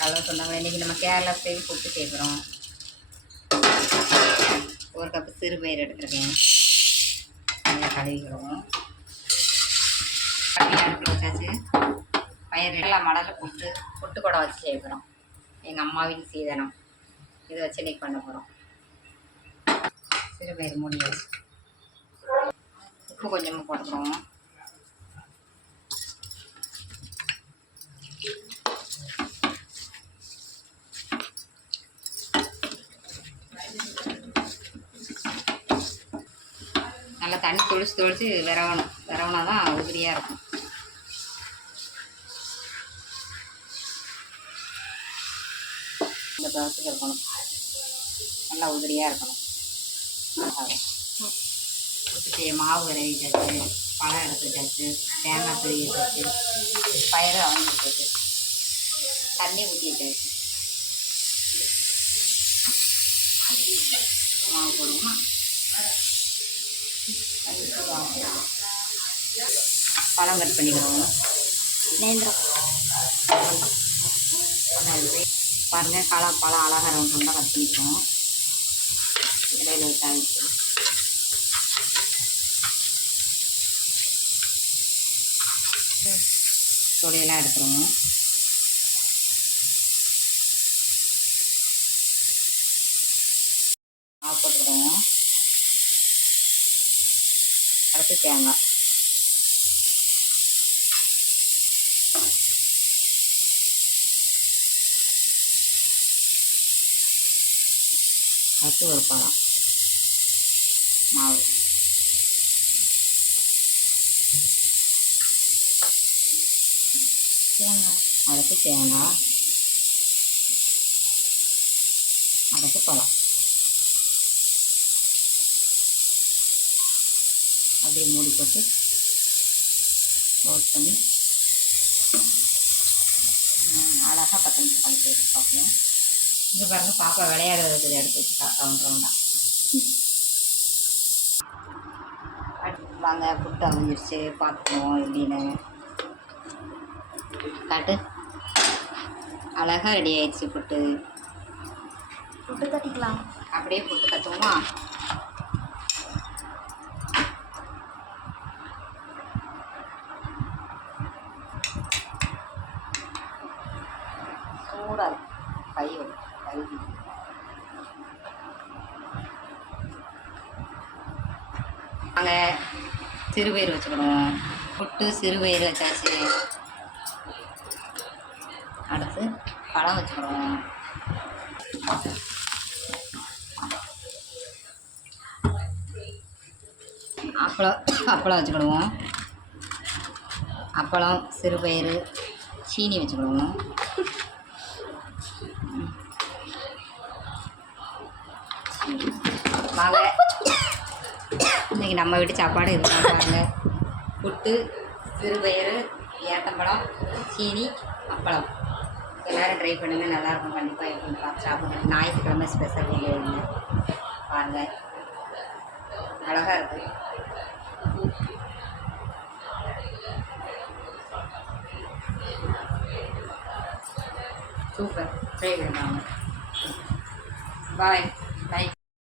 Hello சொன்னாங்க. இன்றைக்கி நம்ம கேரளா ஸ்டைல் புட்டு சேர்க்குறோம். 1 கப்பு சிறுபயிறு எடுத்துருக்கேன். நல்லா கழுவிக்கிறோம். அடுப்பில் வச்சாச்சு. பயிர் எல்லாம் மடலில் புட்டு கூட வச்சு சேர்க்குறோம். எங்கள் அம்மாவின் சீதனம். இதை வச்சு இன்றைக்கி பண்ண போகிறோம். சிறுபயிறு மூடி வச்சு உப்பு கொஞ்சமாக போட்டுக்கிறோம். நல்லா தண்ணி தொளிச்சு விரவனா தான் உதிரியாக இருக்கும். இந்த பழத்துக்கு இருக்கணும். நல்லா உதிரியாக இருக்கணும். மாவு விரைவிச்சாச்சு, பழம் எடுத்து வச்சாச்சு, தேங்காய் திருவி வச்சாச்சு, பயிறு அவங்க வச்சாச்சு, தண்ணி ஊற்றி வச்சாச்சு. மாவு போடுவோமா? பழம் கட் பண்ணிக்கிறோம். நேந்திரம் பாருங்கள். பழம் அழகாக ரவுண்ட் கட் பண்ணிக்கிறோம். இடையில வச்சாச்சு. தொலையெல்லாம் எடுத்துருவோம். மாவு போட்டுக்கிறோம். அடுத்து தேங்காய், அடுத்து ஒரு பழம், மாவு, அடுத்து தேங்காய், அடுத்து பழம். அப்படியே மூடி போட்டு ரோல் பண்ணி அழகாக 10 நிமிஷம் கழிச்சு எடுத்து பார்ப்போம். இங்கே பாருங்கள், பாப்பா விளையாடுறதுக்கு எடுத்து வச்சுட்டா ரவுண்டாக. வாங்க, புட்டு அமைஞ்சிருச்சு. பார்த்துக்குவோம் எப்படின்னு. காட்டு. அழகாக ரெடி ஆயிடுச்சு புட்டு. புட்டு கட்டிக்கலாம். அப்படியே புட்டு கட்டுவோமா? சூடாக கை நாங்கள் சிறுபயிறு வச்சுக்கணும். புட்டு சிறுபயிறு வச்சாச்சு. அடுத்து பழம் வச்சுக்கணும். அப்பளம் வச்சுக்கிடுவோம். அப்பளம், சிறுபயிறு, சீனி வச்சுக்கிடுவோம். வாங்க, இன்றைக்கி நம்ம வீட்டு சாப்பாடு இதுதான். பாருங்க, புட்டு, சிறுபயிறு, ஏத்தம்பழம், சீனி, அப்பளம். எல்லோரும் ட்ரை பண்ணுங்கள். நல்லாயிருக்கும். கண்டிப்பாக எப்படின்னு பார்த்து சாப்பிடுங்க. ஞாயிற்றுக்கிழமை ஸ்பெஷல் இல்லை. பாருங்கள், அழகாக இருக்குது. சூப்பர். ட்ரை பண்ணுவாங்க. பாய்.